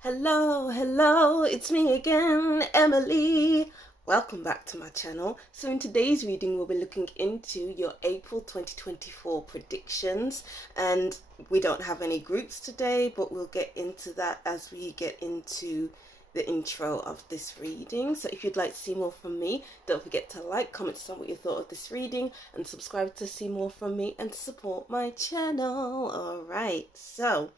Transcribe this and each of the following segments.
Hello, it's me again, Emily. Welcome back to my channel. So in today's reading, we'll be looking into your April 2024 predictions. And we don't have any groups today, but we'll get into that as we get into the intro of this reading. So if you'd like to see more from me, don't forget to like, comment on what you thought of this reading, and subscribe to see more from me and support my channel. Alright, so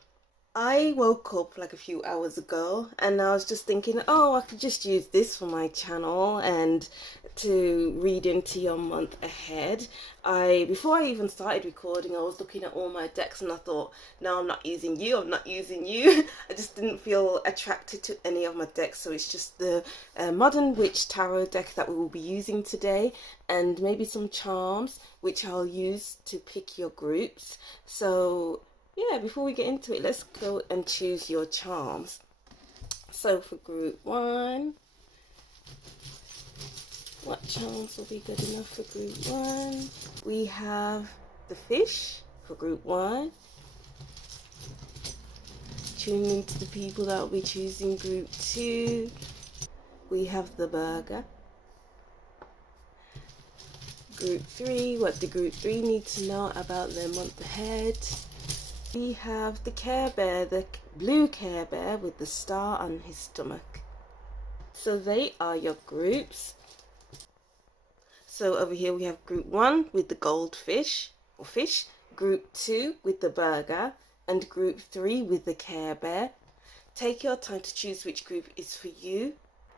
I woke up like a few hours ago and I was just thinking, oh, I could just use this for my channel and to read into your month ahead. Before I even started recording, I was looking at all my decks and I thought, no, I'm not using you, I'm not using you. I just didn't feel attracted to any of my decks, so it's just the Modern Witch Tarot deck that we will be using today, and maybe some charms which I'll use to pick your groups. So yeah, before we get into it, let's go and choose your charms. So for group one, what charms will be good enough for group one? We have the fish for group one. Tuning into the people that will be choosing group two. We have the burger. Group three, what do group three need to know about their month ahead? We have the Care Bear, the blue Care Bear with the star on his stomach. So they are your groups. So over here we have group one with the goldfish or fish, group two with the burger, and group three with the Care Bear. Take your time to choose which group is for you.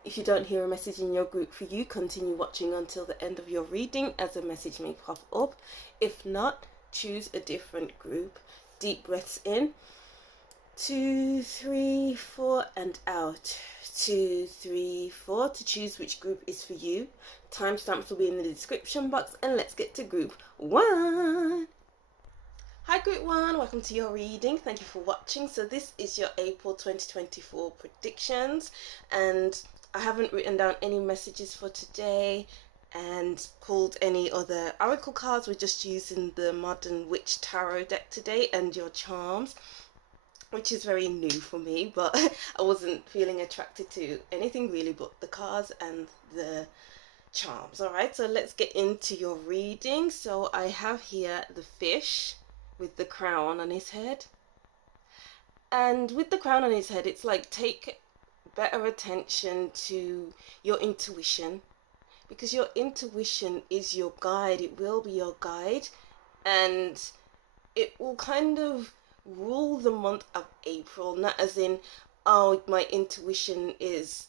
If you don't hear a message in your group for you, continue watching until the end of your reading as a message may pop up. If not, choose a different group. Deep breaths in. 2, 3, 4 and out. 2, 3, 4 to choose which group is for you. Timestamps will be in the description box, and let's get to group one. Hi group one, welcome to your reading. Thank you for watching. So this is your April 2024 predictions, and I haven't written down any messages for today and pulled any other oracle cards. We're just using the Modern Witch Tarot deck today and your charms, which is very new for me, but I wasn't feeling attracted to anything really but the cards and the charms. Alright, so let's get into your reading. So I have here the fish with the crown on his head, and with the crown on his head, it's like take better attention to your intuition, because your intuition is your guide. It will be your guide, and it will kind of rule the month of April. Not as in, oh, my intuition is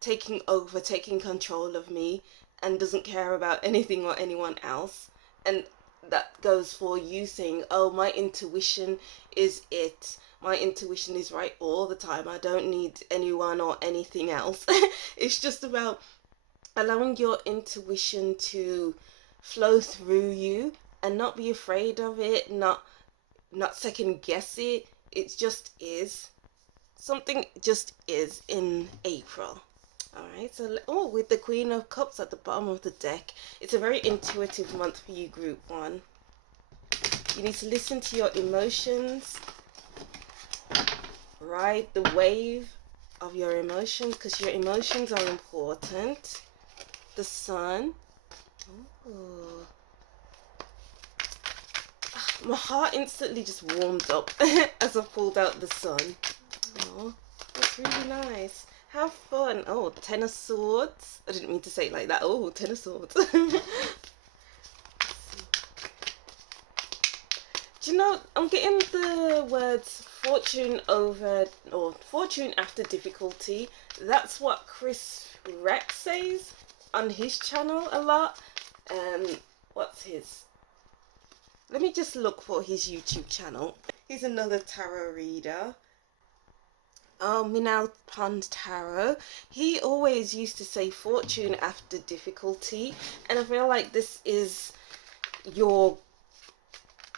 taking over, taking control of me and doesn't care about anything or anyone else. And that goes for you saying, oh, my intuition is it. My intuition is right all the time. I don't need anyone or anything else. It's just about allowing your intuition to flow through you and not be afraid of it, not second guess it. It just is. Something just is in April. Alright, so with the Queen of Cups at the bottom of the deck, it's a very intuitive month for you, group one. You need to listen to your emotions, ride the wave of your emotions, because your emotions are important. The Sun. Ooh. My heart instantly just warmed up as I pulled out the Sun. Oh, that's really nice. Have fun. Oh, Ten of Swords. I didn't mean to say it like that. Oh, Ten of Swords. Do you know, I'm getting the words fortune over, or fortune after difficulty. That's what Chris Rex says on his channel a lot. What's his? Let me just look for his YouTube channel. He's another tarot reader. Minal Pond Tarot. He always used to say fortune after difficulty, and I feel like this is your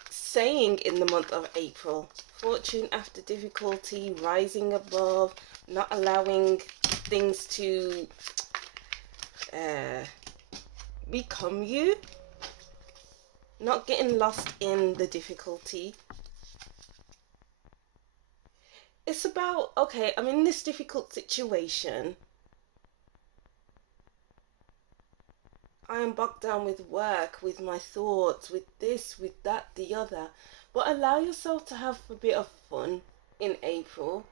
saying in the month of April. Fortune after difficulty, rising above, not allowing things to become you, not getting lost in the difficulty. It's about, okay, I'm in this difficult situation. I am bogged down with work, with my thoughts, with this, with that, the other. But allow yourself to have a bit of fun in April.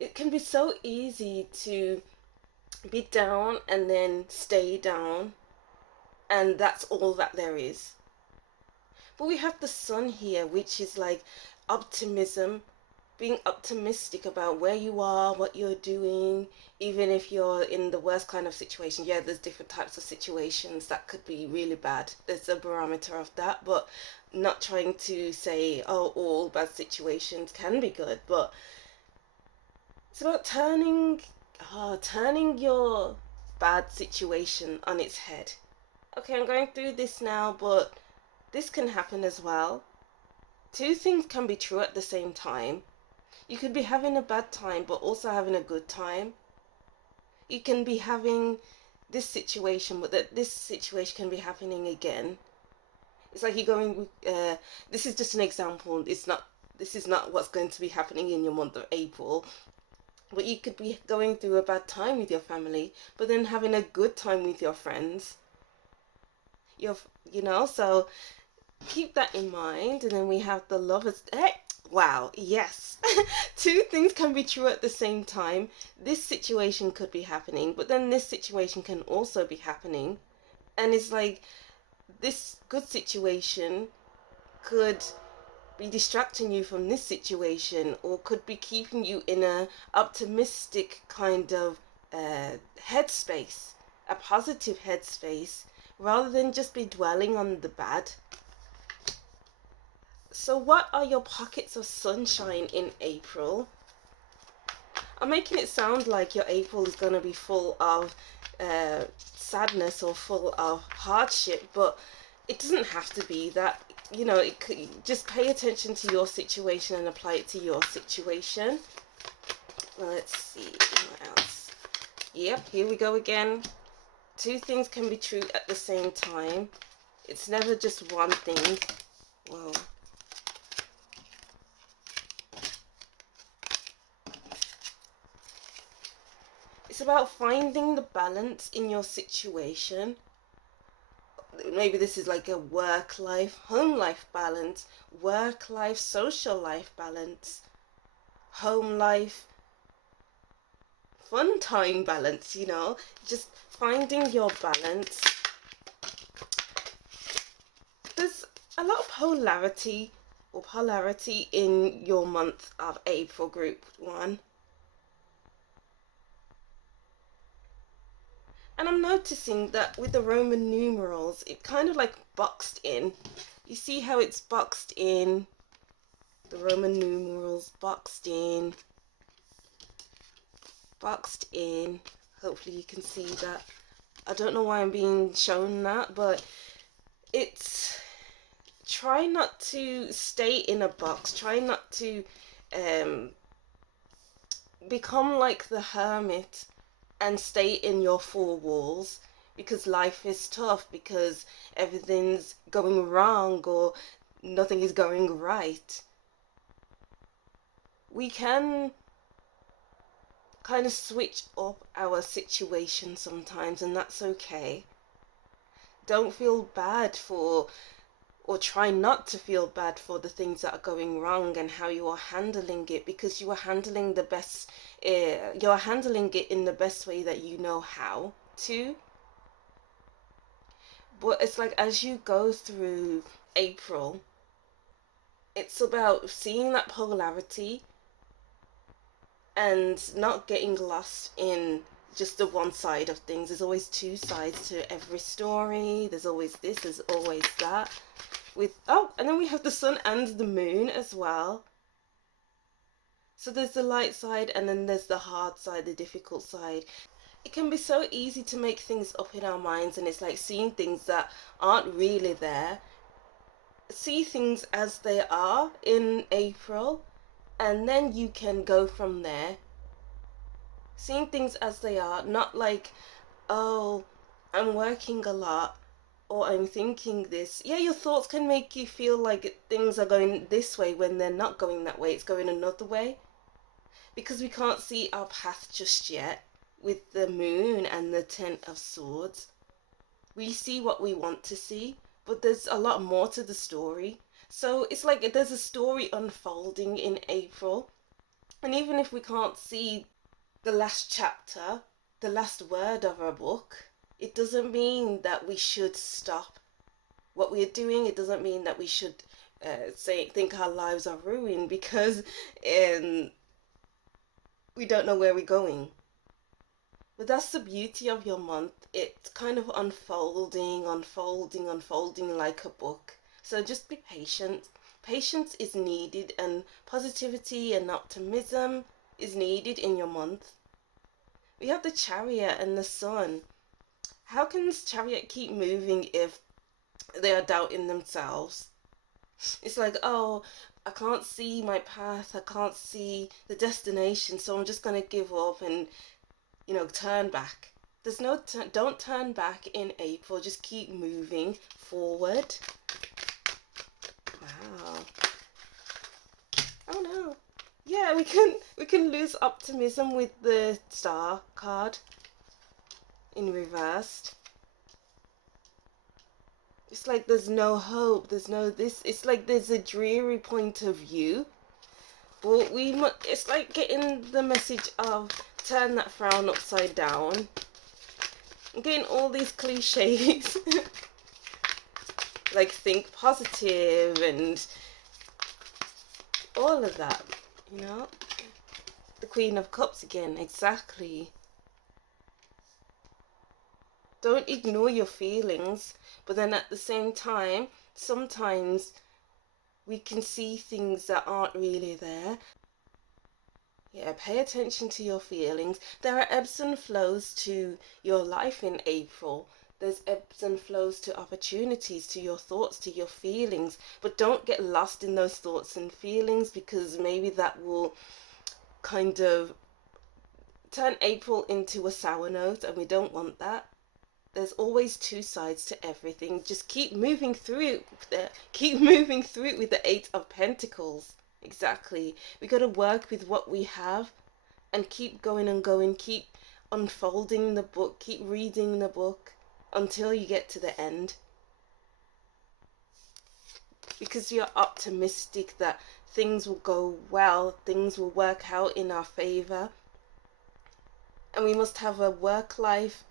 It can be so easy to be down and then stay down, and that's all that there is. But we have the sun here, which is like optimism, being optimistic about where you are, what you're doing, even if you're in the worst kind of situation. Yeah, there's different types of situations that could be really bad. There's a barometer of that, but not trying to say, oh, all bad situations can be good, but it's about turning your bad situation on its head. Okay, I'm going through this now, but this can happen as well. Two things can be true at the same time. You could be having a bad time, but also having a good time. You can be having this situation, but that this situation can be happening again. It's like you're going. This is just an example. This is not what's going to be happening in your month of April. But you could be going through a bad time with your family, but then having a good time with your friends. So keep that in mind. And then we have the lovers. Hey, wow, yes. Two things can be true at the same time. This situation could be happening, but then this situation can also be happening. And it's like this good situation could be distracting you from this situation, or could be keeping you in a optimistic kind of headspace, a positive headspace, rather than just be dwelling on the bad. So what are your pockets of sunshine in April? I'm making it sound like your April is going to be full of sadness or full of hardship, but it doesn't have to be that. It could, just pay attention to your situation and apply it to your situation. Well, let's see what else. Yep, here we go again. Two things can be true at the same time. It's never just one thing. Whoa. It's about finding the balance in your situation. Maybe this is like a work life, home life balance, work life, social life balance, home life, fun time balance, just finding your balance. There's a lot of polarity in your month of April, group 1. And I'm noticing that with the Roman numerals, it kind of like boxed in. You see how it's boxed in? The Roman numerals boxed in. Boxed in. Hopefully you can see that. I don't know why I'm being shown that, but it's... Try not to stay in a box. Try not to become like the hermit and stay in your 4 walls, because life is tough, because everything's going wrong or nothing is going right. We can kind of switch up our situation sometimes, and that's okay. Don't feel bad for, or try not to feel bad for the things that are going wrong and how you are handling it, because you are handling the best, you're handling it in the best way that you know how to. But it's like, as you go through April, it's about seeing that polarity and not getting lost in just the one side of things. There's always 2 sides to every story. There's always this, there's always that. And then we have the sun and the moon as well. So there's the light side, and then there's the hard side, the difficult side. It can be so easy to make things up in our minds, and it's like seeing things that aren't really there. See things as they are in April, and then you can go from there. Seeing things as they are, not like, oh, I'm working a lot, or I'm thinking this. Yeah, your thoughts can make you feel like things are going this way when they're not going that way. It's going another way. because we can't see our path just yet with the moon and the Ten of Swords. We see what we want to see, but there's a lot more to the story. So it's like there's a story unfolding in April. And even if we can't see the last chapter, the last word of our book, it doesn't mean that we should stop what we're doing. It doesn't mean that we should think our lives are ruined because we don't know where we're going. But that's the beauty of your month. It's kind of unfolding like a book. So just be patient. Patience is needed, and positivity and optimism is needed in your month. We have the Chariot and the Sun. How can this Chariot keep moving if they are doubting themselves? It's like, oh, I can't see my path, I can't see the destination, so I'm just going to give up and, turn back. There's no, don't turn back in April, just keep moving forward. Wow. Oh no. Yeah, we can lose optimism with the Star card in reversed. It's like there's no hope, there's no this. It's like there's a dreary point of view. But it's like getting the message of turn that frown upside down. I'm getting all these cliches. Like think positive and all of that, The Queen of Cups again, exactly. Don't ignore your feelings, but then at the same time, sometimes we can see things that aren't really there. Yeah, pay attention to your feelings. There are ebbs and flows to your life in April. There's ebbs and flows to opportunities, to your thoughts, to your feelings. But don't get lost in those thoughts and feelings, because maybe that will kind of turn April into a sour note, and we don't want that. There's always two sides to everything. Just keep moving through it. Keep moving through it with the Eight of Pentacles. Exactly. We got to work with what we have and keep going and going. Keep unfolding the book. Keep reading the book until you get to the end. Because you're optimistic that things will go well. Things will work out in our favor. And we must have a work-life,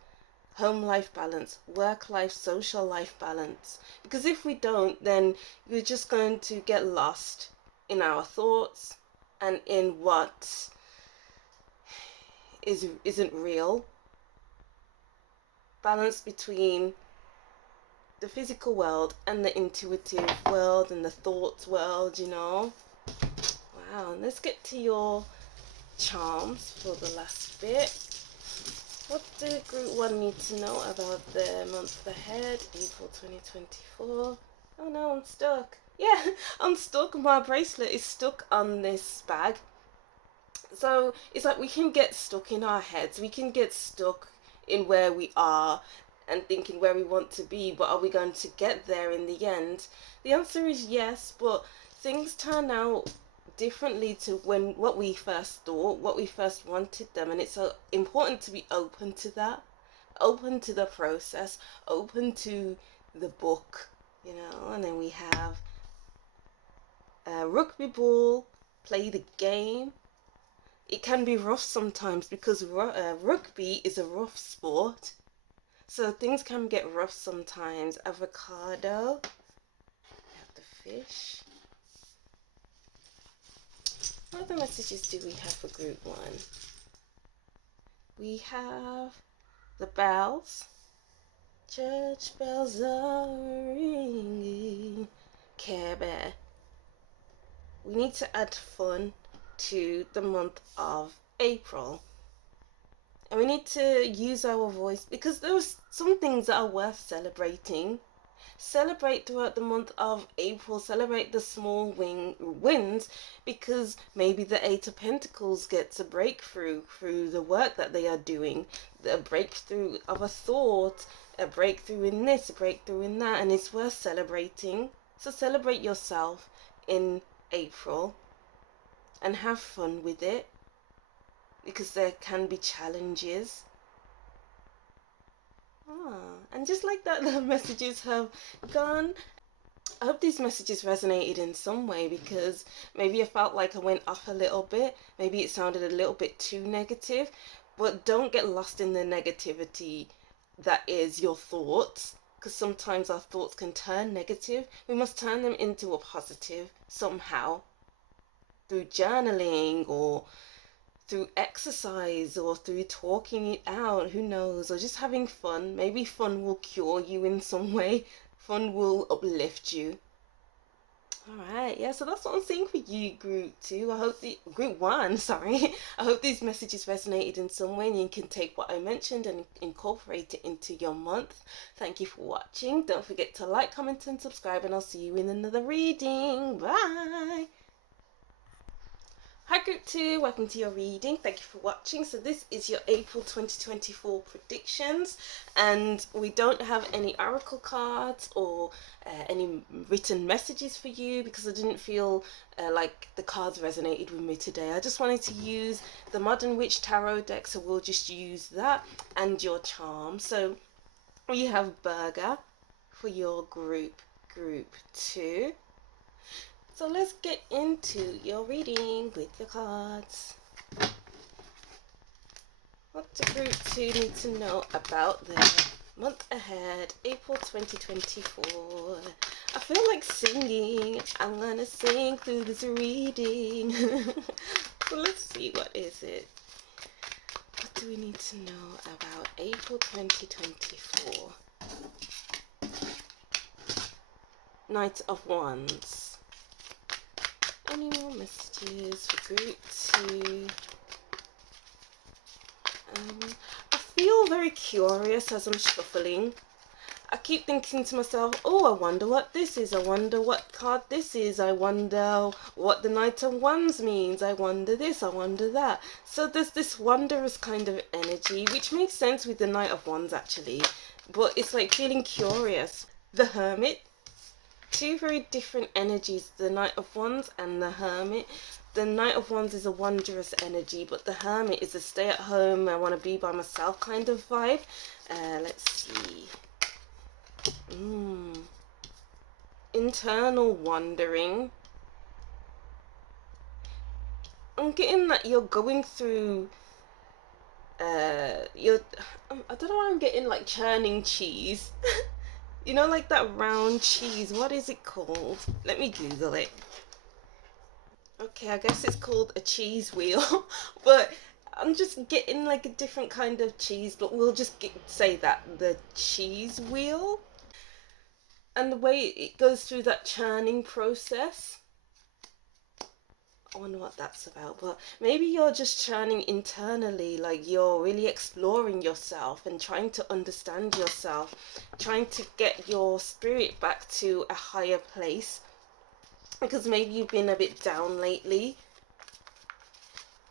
home-life balance, work-life, social life balance. Because if we don't, then we're just going to get lost in our thoughts and in what isn't real. Balance between the physical world and the intuitive world and the thoughts world, Wow, let's get to your charms for the last bit. What do Group 1 need to know about the month ahead, April 2024? Oh no, I'm stuck. Yeah, I'm stuck. My bracelet is stuck on this bag. So it's like we can get stuck in our heads. We can get stuck in where we are and thinking where we want to be, but are we going to get there in the end? The answer is yes, but things turn out differently to what we first thought, what we first wanted them, and it's so important to be open to that, open to the process, open to the book, and then we have rugby ball, play the game. It can be rough sometimes because rugby is a rough sport, so things can get rough sometimes. Avocado, we have the fish. What other messages do we have for Group 1? We have the bells. Church bells are ringing. Care Bear. We need to add fun to the month of April. And we need to use our voice because there are some things that are worth celebrating. Celebrate throughout the month of April. Celebrate the small wins, because maybe the Eight of Pentacles gets a breakthrough through the work that they are doing. A breakthrough of a thought, a breakthrough in this, a breakthrough in that, and it's worth celebrating. So celebrate yourself in April and have fun with it. because there can be challenges. And just like that, the messages have gone. I hope these messages resonated in some way, because maybe I felt like I went off a little bit. Maybe it sounded a little bit too negative, but don't get lost in the negativity that is your thoughts, because sometimes our thoughts can turn negative. We must turn them into a positive somehow, through journaling or through exercise or through talking it out, who knows, or just having fun. Maybe fun will cure you in some way. Fun will uplift you. Alright, yeah, so that's what I'm seeing for you, group 2. I hope group 1, sorry. I hope these messages resonated in some way and you can take what I mentioned and incorporate it into your month. Thank you for watching. Don't forget to like, comment and subscribe, and I'll see you in another reading. Bye! Hi group 2, welcome to your reading. Thank you for watching. So this is your April 2024 predictions, and we don't have any oracle cards or any written messages for you because I didn't feel like the cards resonated with me today. I just wanted to use the Modern Witch Tarot deck, so we'll just use that and your charm. So we have Burger for your group 2. So let's get into your reading with your cards. What do group 2 need to know about their month ahead, April 2024? I feel like singing. I'm gonna sing through this reading. So let's see, what is it? What do we need to know about April 2024? Knight of Wands. Any more messages for group 2? I feel very curious as I'm shuffling. I keep thinking to myself, oh, I wonder what this is. I wonder what card this is. I wonder what the Knight of Wands means. I wonder this. I wonder that. So there's this wondrous kind of energy, which makes sense with the Knight of Wands actually. But it's like feeling curious. The Hermit. Two very different energies, the Knight of Wands and the Hermit. The Knight of Wands is a wondrous energy, but the Hermit is a stay at home, I want to be by myself kind of vibe. Let's see. Internal wandering. I'm getting that you're going through I don't know why I'm getting like churning cheese. You know, like that round cheese, what is it called? Let me Google it. Okay, I guess it's called a cheese wheel, but I'm just getting like a different kind of cheese, but we'll just say that, the cheese wheel. And the way it goes through that churning process. I wonder what that's about, but maybe you're just churning internally, like you're really exploring yourself and trying to understand yourself, trying to get your spirit back to a higher place, because maybe you've been a bit down lately.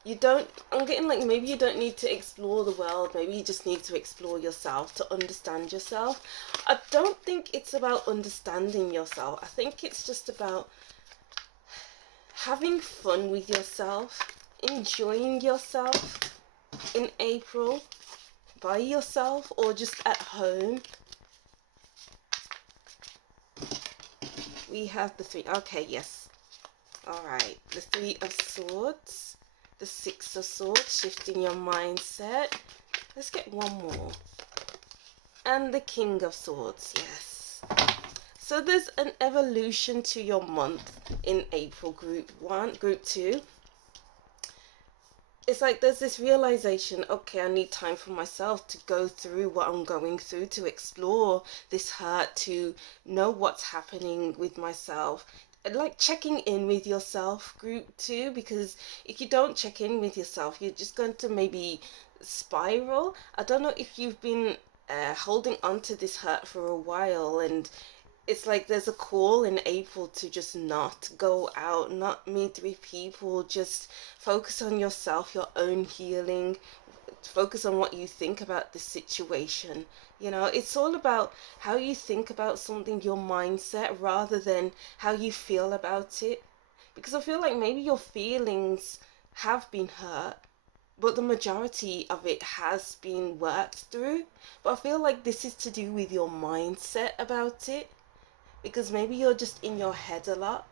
I'm getting like maybe you don't need to explore the world, maybe you just need to explore yourself to understand yourself. I don't think it's about understanding yourself. I think it's just about having fun with yourself, enjoying yourself in April, by yourself or just at home. We have the 3, okay, yes. Alright, the 3 of Swords, the 6 of Swords, shifting your mindset. Let's get one more. And the King of Swords, yes. So there's an evolution to your month in April, group 1, group 2. It's like there's this realization, okay, I need time for myself to go through what I'm going through, to explore this hurt, to know what's happening with myself. And like checking in with yourself, group 2, because if you don't check in with yourself, you're just going to maybe spiral. I don't know if you've been holding on to this hurt for a while, and it's like there's a call in April to just not go out, not meet with people, just focus on yourself, your own healing, focus on what you think about the situation. You know, it's all about how you think about something, your mindset, rather than how you feel about it. Because I feel like maybe your feelings have been hurt, but the majority of it has been worked through. But I feel like this is to do with your mindset about it, because maybe you're just in your head a lot.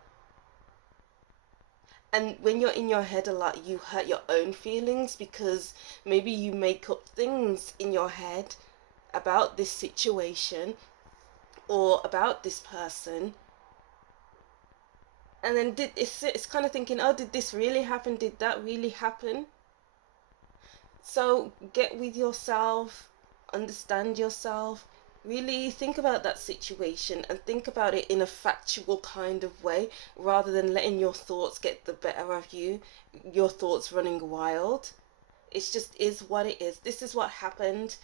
And when you're in your head a lot, you hurt your own feelings, because maybe you make up things in your head about this situation or about this person. And then it's kind of thinking, oh, did this really happen? Did that really happen? So get with yourself, understand yourself, really think about that situation and think about it in a factual kind of way, rather than letting your thoughts get the better of you, your thoughts running wild. It just is what it is. This is what happened.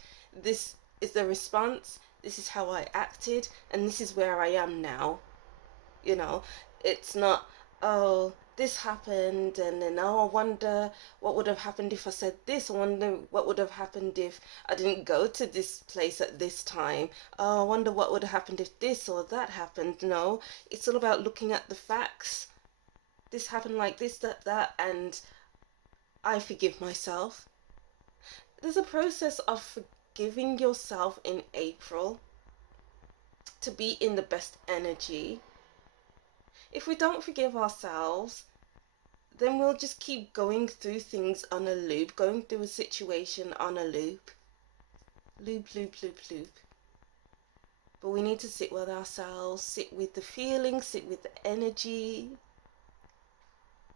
This is the response. This is how I acted, and this is where I am now. You know, it's not, oh, this happened, and then, oh, I wonder what would have happened if I said this. I wonder what would have happened if I didn't go to this place at this time. Oh, I wonder what would have happened if this or that happened. No, it's all about looking at the facts. This happened like this, that, and I forgive myself. There's a process of forgiving yourself in April to be in the best energy. If we don't forgive ourselves, then we'll just keep going through things on a loop, going through a situation on a loop. Loop, loop, loop, loop. But we need to sit with ourselves, sit with the feelings, sit with the energy,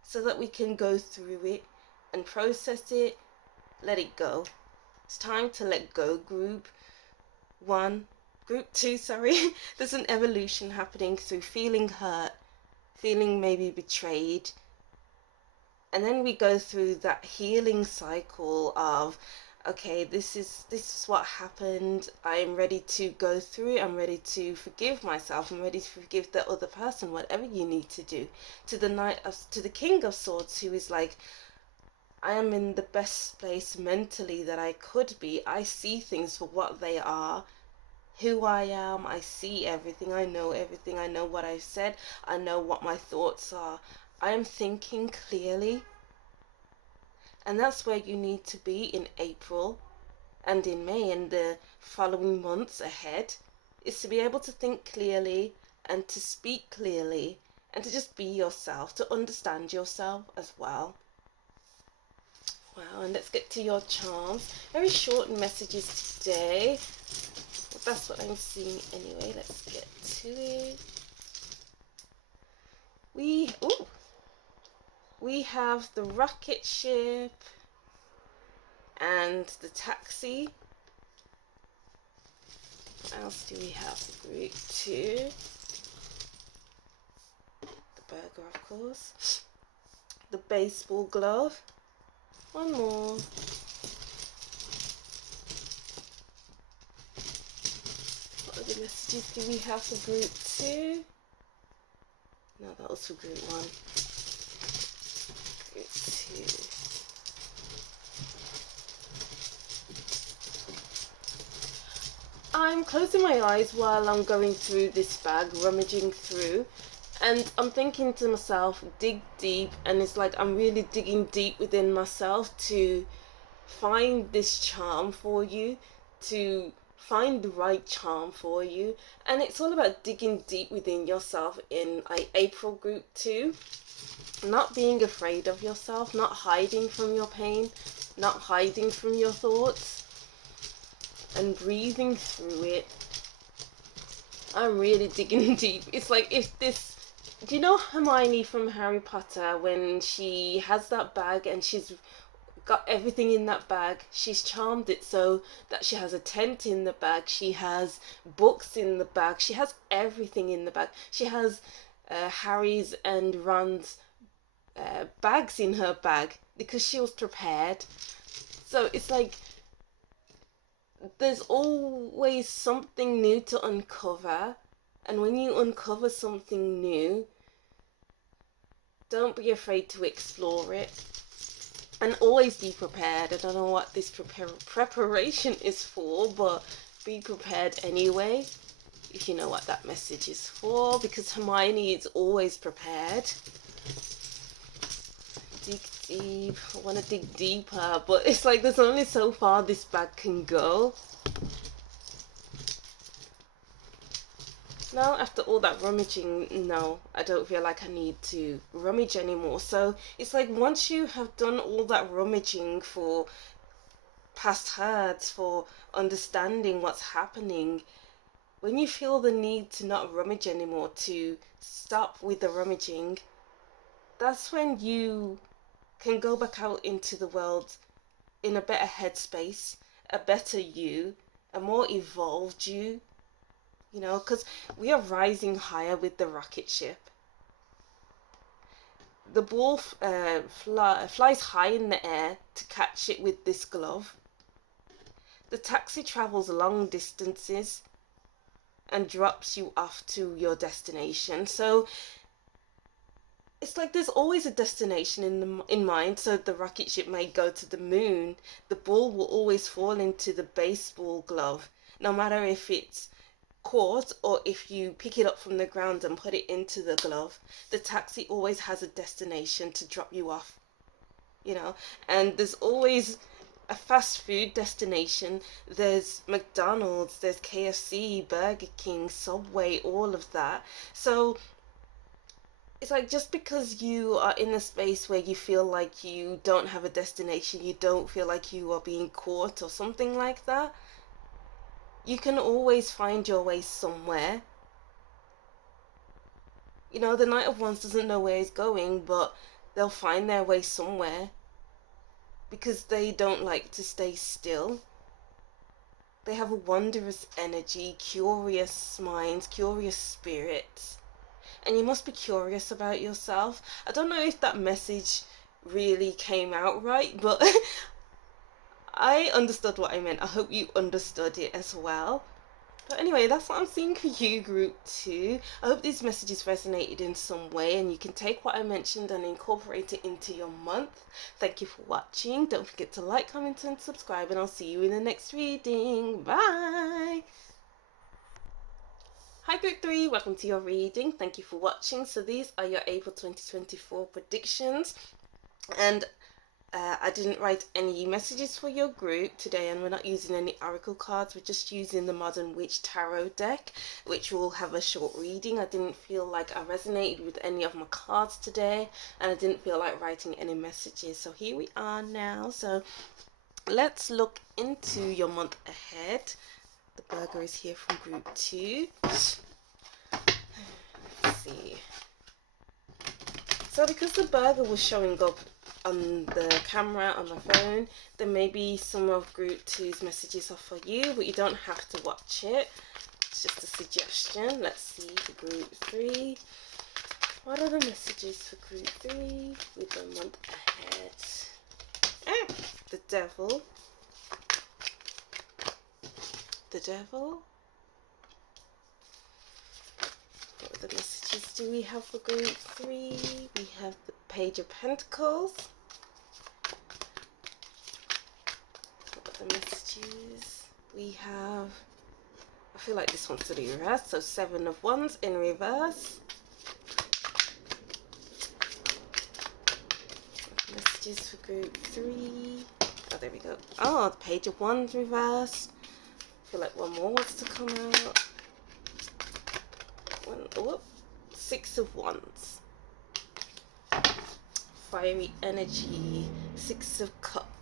so that we can go through it and process it, let it go. It's time to let go, group 2, sorry. There's an evolution happening through feeling hurt, feeling maybe betrayed, and then we go through that healing cycle of, okay, this is what happened. I'm ready to go through it. I'm ready to forgive myself. I'm ready to forgive the other person, whatever you need to do. To the King of Swords, who is like, I am in the best place mentally that I could be. I see things for what they are. Who I am, I see everything, I know everything, I know what I've said, I know what my thoughts are. I am thinking clearly. And that's where you need to be in April and in May and the following months ahead, is to be able to think clearly and to speak clearly and to just be yourself, to understand yourself as well. Wow, and let's get to your charms. Very short messages today. That's what I'm seeing anyway. Let's get to it. We have the rocket ship and the taxi. What else do we have? Group 2. The burger, of course. The baseball glove. One more. What other messages do we have for group 2? No, that was for group 1. Group 2. I'm closing my eyes while I'm going through this bag, rummaging through, and I'm thinking to myself, dig deep, and it's like I'm really digging deep within myself to find this charm for you, to find the right charm for you. And it's all about digging deep within yourself in April group 2. Not being afraid of yourself, not hiding from your pain, not hiding from your thoughts, and breathing through it. I'm really digging deep. It's like, if this, do you know Hermione from Harry Potter, when she has that bag and she's got everything in that bag, she's charmed it so that she has a tent in the bag, she has books in the bag, she has everything in the bag. She has Harry's and Ron's bags in her bag because she was prepared. So it's like, there's always something new to uncover, and when you uncover something new, don't be afraid to explore it, and always be prepared. I don't know what this preparation is for, but be prepared anyway, if you know what that message is for, because Hermione is always prepared. Dig deep. I want to dig deeper, but it's like there's only so far this bag can go. Now, after all that rummaging, no, I don't feel like I need to rummage anymore. So it's like once you have done all that rummaging for past hurts, for understanding what's happening, when you feel the need to not rummage anymore, to stop with the rummaging, that's when you can go back out into the world in a better headspace, a better you, a more evolved you, you know, because we are rising higher with the rocket ship. The ball flies high in the air to catch it with this glove. The taxi travels long distances and drops you off to your destination. So it's like there's always a destination in mind. So the rocket ship may go to the moon. The ball will always fall into the baseball glove, no matter if it's caught or if you pick it up from the ground and put it into the glove. The taxi always has a destination to drop you off, you know. And there's always a fast food destination. There's McDonald's, there's KFC, Burger King, Subway, all of that. So it's like just because you are in a space where you feel like you don't have a destination, you don't feel like you are being caught or something like that, you can always find your way somewhere. You know, the Knight of Wands doesn't know where he's going, but they'll find their way somewhere because they don't like to stay still. They have a wondrous energy, curious minds, curious spirits. And you must be curious about yourself. I don't know if that message really came out right, but I understood what I meant. I hope you understood it as well. But anyway, that's what I'm seeing for you, Group 2. I hope these messages resonated in some way and you can take what I mentioned and incorporate it into your month. Thank you for watching. Don't forget to like, comment and subscribe, and I'll see you in the next reading. Bye! Hi Group 3, welcome to your reading. Thank you for watching. So these are your April 2024 predictions. And I didn't write any messages for your group today, and we're not using any oracle cards. We're just using the Modern Witch Tarot deck, which will have a short reading. I didn't feel like I resonated with any of my cards today, and I didn't feel like writing any messages. So here we are now. So let's look into your month ahead. The burger is here from Group 2. Let's see. So because the burger was showing up on the camera on my phone, then maybe some of Group 2's messages are for you, but you don't have to watch it. It's just a suggestion. Let's see for Group 3. What are the messages for Group 3 with the month ahead? The Devil. The Devil. What other messages do we have for Group 3? We have the Page of Pentacles. The messages we have, I feel like this one's to be reversed, so 7 of Wands in reverse. Messages for Group 3. Oh, there we go. Oh, the Page of Wands reverse. I feel like one more wants to come out. Whoop. 6 of Wands. Fiery energy. 6 of Cups.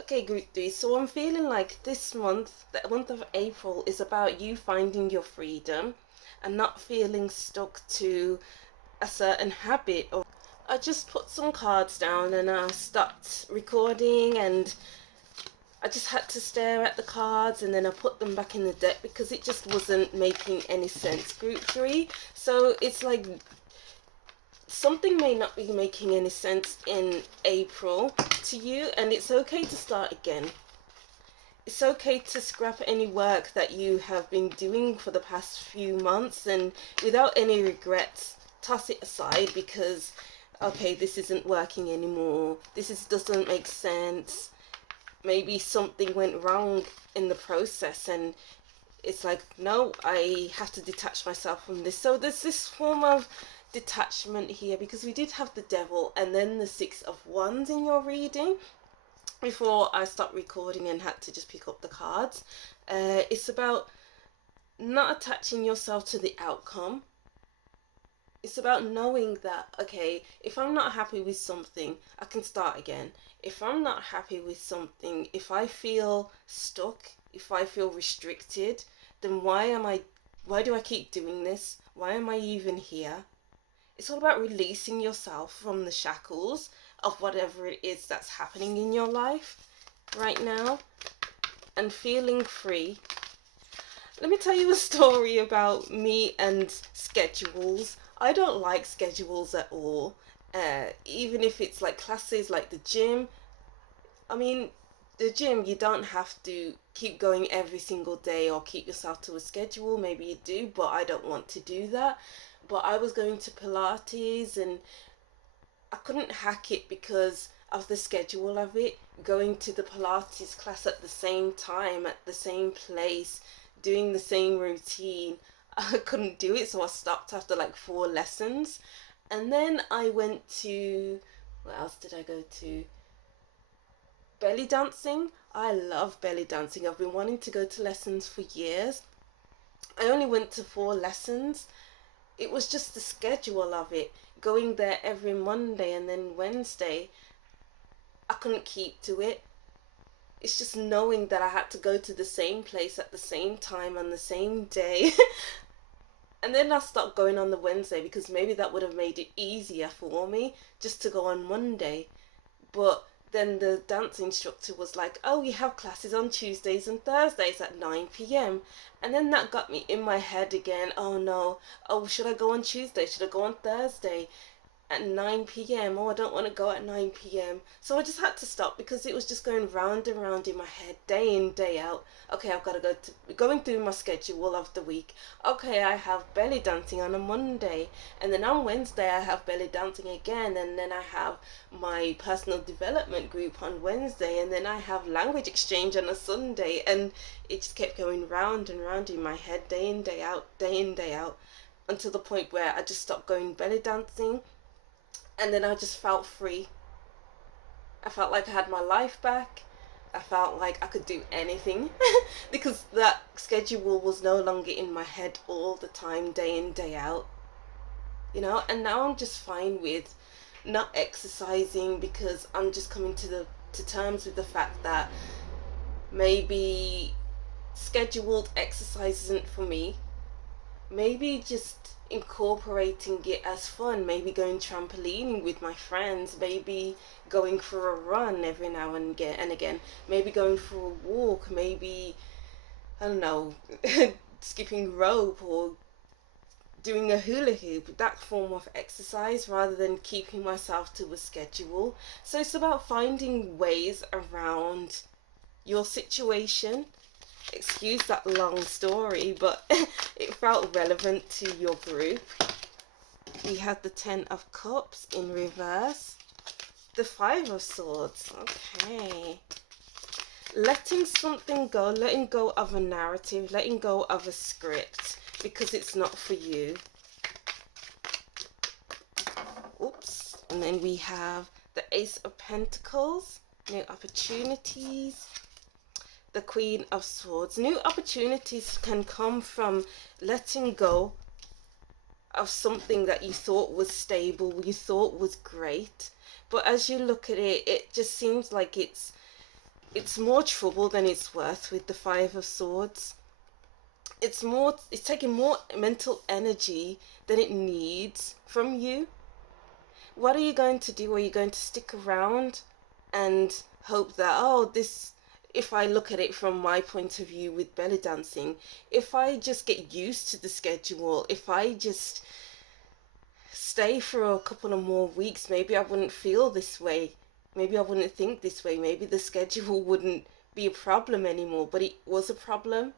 Okay, Group 3, so I'm feeling like this month, the month of April, is about you finding your freedom and not feeling stuck to a certain habit. Or I just put some cards down and I stopped recording, and I just had to stare at the cards, and then I put them back in the deck because it just wasn't making any sense, Group 3. So it's like something may not be making any sense in April to you, and it's okay to start again. It's okay to scrap any work that you have been doing for the past few months, and without any regrets, toss it aside because, okay, this isn't working anymore. Doesn't make sense. Maybe something went wrong in the process and It's like, no, I have to detach myself from this. So there's this form of detachment here, because we did have the Devil and then the Six of Wands in your reading before I stopped recording and had to just pick up the cards. It's about not attaching yourself to the outcome. It's about knowing that, okay, if I'm not happy with something, I can start again. If I'm not happy with something, if I feel stuck, if I feel restricted, then why do I keep doing this? Why am I even here? It's all about releasing yourself from the shackles of whatever it is that's happening in your life right now and feeling free. Let me tell you a story about me and schedules. I don't like schedules at all. Even if it's like classes like the gym. I mean, the gym, you don't have to keep going every single day or keep yourself to a schedule. Maybe you do, but I don't want to do that. But I was going to Pilates and I couldn't hack it because of the schedule of it. Going to the Pilates class at the same time, at the same place, doing the same routine. I couldn't do it, so I stopped after like 4 lessons. And then I went to, what else did I go to? Belly dancing. I love belly dancing. I've been wanting to go to lessons for years. I only went to 4 lessons. It was just the schedule of it. Going there every Monday and then Wednesday, I couldn't keep to it. It's just knowing that I had to go to the same place at the same time on the same day. And then I stopped going on the Wednesday because maybe that would have made it easier for me just to go on Monday. But then the dance instructor was like, oh, we have classes on Tuesdays and Thursdays at 9 p.m. And then that got me in my head again. Oh no, oh, should I go on Tuesday? Should I go on Thursday at 9 p.m? Oh, I don't want to go at 9 p.m. So I just had to stop because it was just going round and round in my head, day in, day out. Okay, I've got to going through my schedule of the week. Okay, I have belly dancing on a Monday, and then on Wednesday I have belly dancing again, and then I have my personal development group on Wednesday, and then I have language exchange on a Sunday, and it just kept going round and round in my head, day in, day out, day in, day out, until the point where I just stopped going belly dancing. And then I just felt free. I felt like I had my life back. I felt like I could do anything because that schedule was no longer in my head all the time, day in, day out. You know, and now I'm just fine with not exercising because I'm just coming to terms with the fact that maybe scheduled exercise isn't for me. Maybe just incorporating it as fun, maybe going trampolining with my friends, maybe going for a run every now and again, maybe going for a walk, maybe, I don't know, skipping rope or doing a hula hoop, that form of exercise, rather than keeping myself to a schedule. So it's about finding ways around your situation. Excuse that long story, but it felt relevant to your group. We had the 10 of Cups in reverse. The 5 of Swords. Okay. Letting something go, letting go of a narrative, letting go of a script because it's not for you. Oops. And then we have the Ace of Pentacles, new opportunities. The Queen of Swords. New opportunities can come from letting go of something that you thought was stable, you thought was great, but as you look at it, it just seems like it's more trouble than it's worth with the 5 of Swords. It's taking more mental energy than it needs from you. What are you going to do? Are you going to stick around and hope that, oh, if I look at it from my point of view with belly dancing, if I just get used to the schedule, if I just stay for a couple of more weeks, maybe I wouldn't feel this way. Maybe I wouldn't think this way. Maybe the schedule wouldn't be a problem anymore, but it was a problem.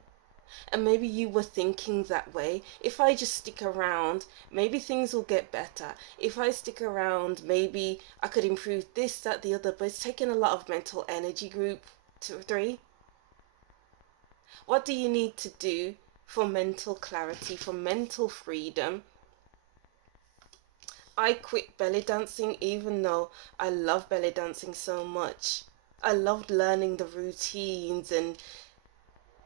And maybe you were thinking that way. If I just stick around, maybe things will get better. If I stick around, maybe I could improve this, that, the other. But it's taking a lot of mental energy, group 3. What do you need to do for mental clarity, for mental freedom? I quit belly dancing even though I love belly dancing so much. I loved learning the routines and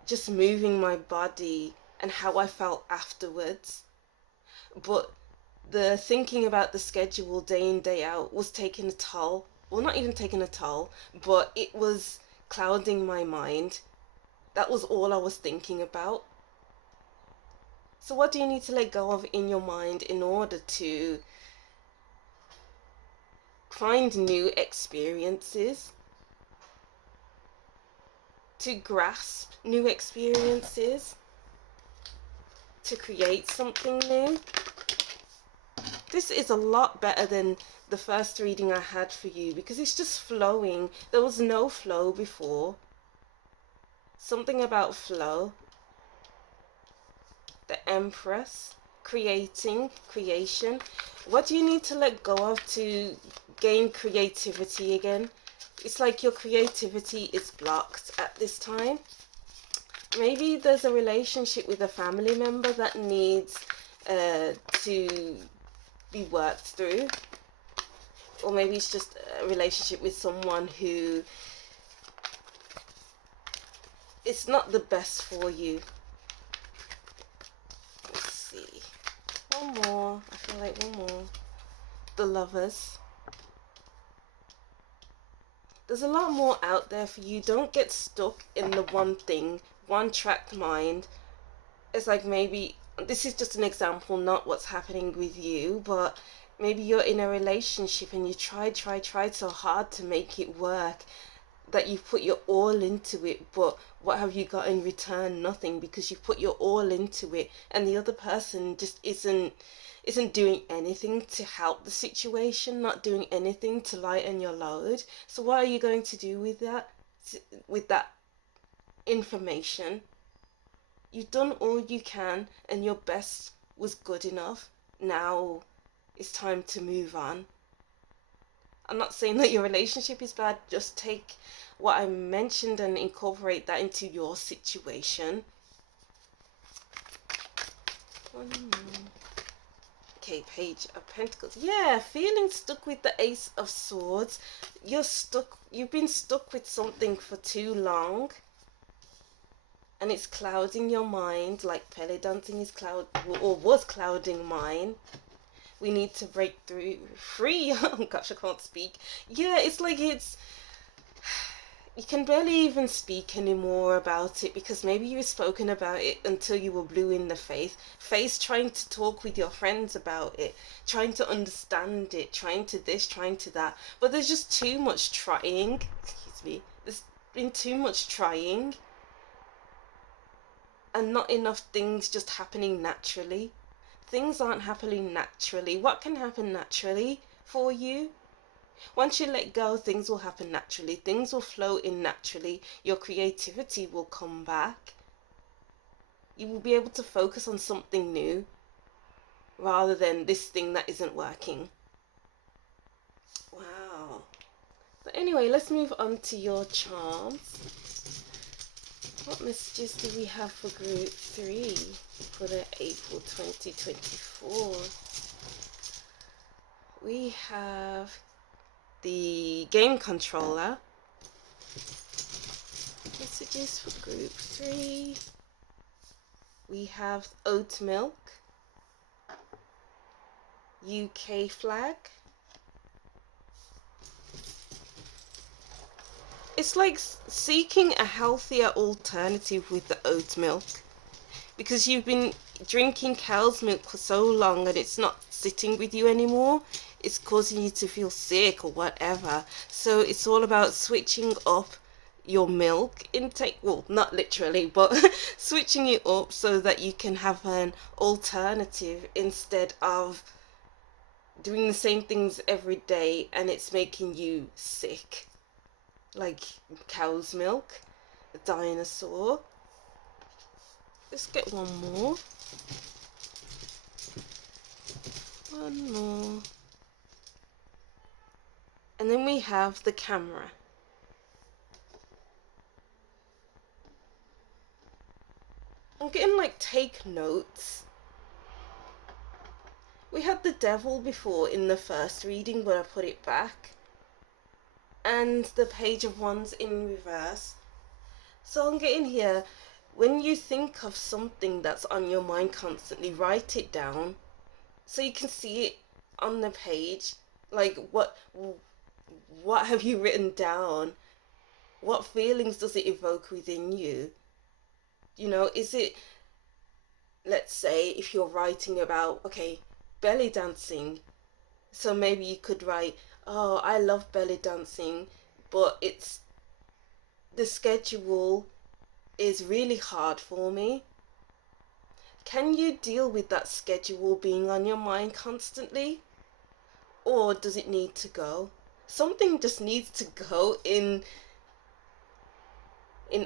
just moving my body and how I felt afterwards. But the thinking about the schedule day in, day out was taking a toll. Well, not even taking a toll, but it was clouding my mind. That was all I was thinking about. So what do you need to let go of in your mind in order to find new experiences, to grasp new experiences, to create something new? This is a lot better than the first reading I had for you because it's just flowing. There was no flow before. Something about flow. The Empress, creation. What do you need to let go of to gain creativity again? It's like your creativity is blocked at this time. Maybe there's a relationship with a family member that needs to be worked through. Or maybe it's just a relationship with someone who it's not the best for you. Let's see. One more. I feel like one more. The Lovers. There's a lot more out there for you. Don't get stuck in the one thing, one track mind. It's like maybe, this is just an example, not what's happening with you, but maybe you're in a relationship and you tried so hard to make it work that you've put your all into it, but what have you got in return? Nothing, because you put your all into it and the other person just isn't doing anything to help the situation, not doing anything to lighten your load. So what are you going to do with that information? You've done all you can and your best was good enough. Now it's time to move on. I'm not saying that your relationship is bad, just take what I mentioned and incorporate that into your situation. One more. Okay, Page of Pentacles. Yeah, feeling stuck with the Ace of Swords. You've been stuck with something for too long. And it's clouding your mind, like belly dancing is was clouding mine. We need to break free. Oh gosh, I can't speak. Yeah, it's like you can barely even speak anymore about it because maybe you've spoken about it until you were blue in the face, trying to talk with your friends about it, trying to understand it, trying to this, trying to that. But there's just too much trying. Excuse me. There's been too much trying and not enough things just happening naturally. Things aren't happening naturally. What can happen naturally for you? Once you let go, things will happen naturally. Things will flow in naturally. Your creativity will come back. You will be able to focus on something new rather than this thing that isn't working. Wow. But anyway, let's move on to your charms. What messages do we have for group 3 for the April 2024? We have the game controller. Messages for group 3. We have oat milk. UK flag. It's like seeking a healthier alternative with the oat milk, because you've been drinking cow's milk for so long and it's not sitting with you anymore. It's causing you to feel sick or whatever. So it's all about switching up your milk intake. Well, not literally, but switching it up so that you can have an alternative instead of doing the same things every day and it's making you sick. Like cow's milk, a dinosaur. Let's get one more. One more. And then we have the camera. I'm getting like take notes. We had the devil before in the first reading, but I put it back. And the page of wands in reverse. So I'm getting here, when you think of something that's on your mind constantly, write it down so you can see it on the page. Like what have you written down? What feelings does it evoke within you? You know, is it, let's say if you're writing about, okay, belly dancing, so maybe you could write, oh, I love belly dancing, but it's, the schedule is really hard for me. Can you deal with that schedule being on your mind constantly? Or does it need to go? Something just needs to go in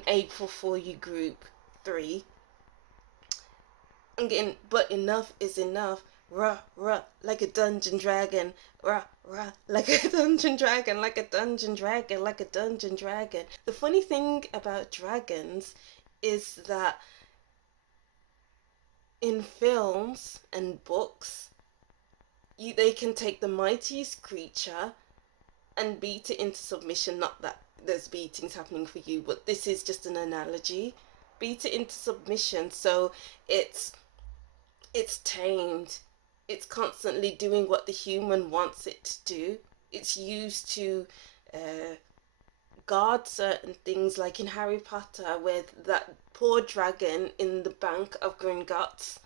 April for you, group 3. I'm getting, but enough is enough. Rah, rah, like a dungeon dragon. Rah, rah, like a dungeon dragon, like a dungeon dragon, like a dungeon dragon. The funny thing about dragons is that in films and books, they can take the mightiest creature and beat it into submission. Not that there's beatings happening for you, but this is just an analogy. Beat it into submission, so it's tamed. It's constantly doing what the human wants it to do. It's used to guard certain things, like in Harry Potter, where that poor dragon in the Bank of Gringotts,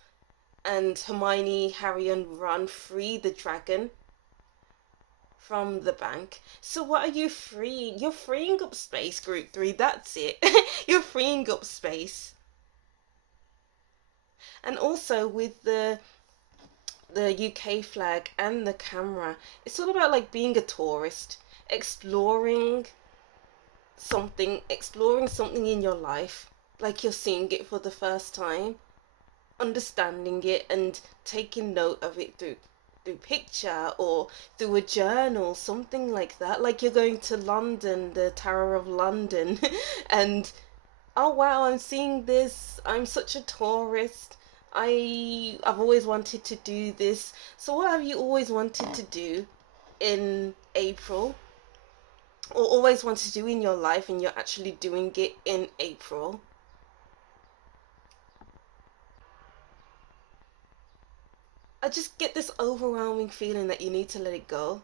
and Hermione, Harry and Ron free the dragon from the bank. So what are you freeing? You're freeing up space, group 3. That's it. You're freeing up space. And also with the UK flag and the camera, it's all about like being a tourist, exploring something in your life, like you're seeing it for the first time, understanding it and taking note of it through picture or through a journal, something like that. Like you're going to London, the Tower of London, and oh wow, I'm seeing this, I'm such a tourist, I've always wanted to do this. So what have you always wanted to do in April, or always want to do in your life, and you're actually doing it in April? I just get this overwhelming feeling that you need to let it go.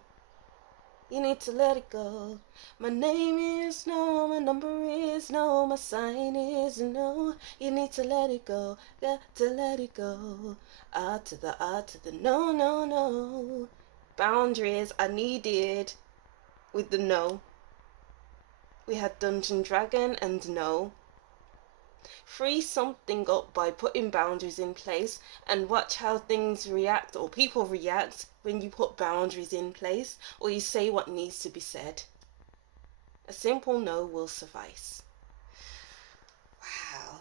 You need to let it go. My name is no, my number is no, my sign is no. You need to let it go, got to let it go. Ah to the no, no, no. Boundaries I needed with the no. We had Dungeon Dragon and no. Free something up by putting boundaries in place, and watch how things react, or people react, when you put boundaries in place or you say what needs to be said. A simple no will suffice. Wow.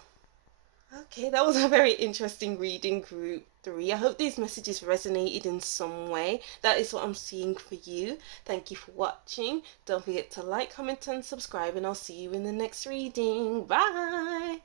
Okay, that was a very interesting reading, group 3. I hope these messages resonated in some way. That is what I'm seeing for you. Thank you for watching. Don't forget to like, comment and subscribe, and I'll see you in the next reading. Bye!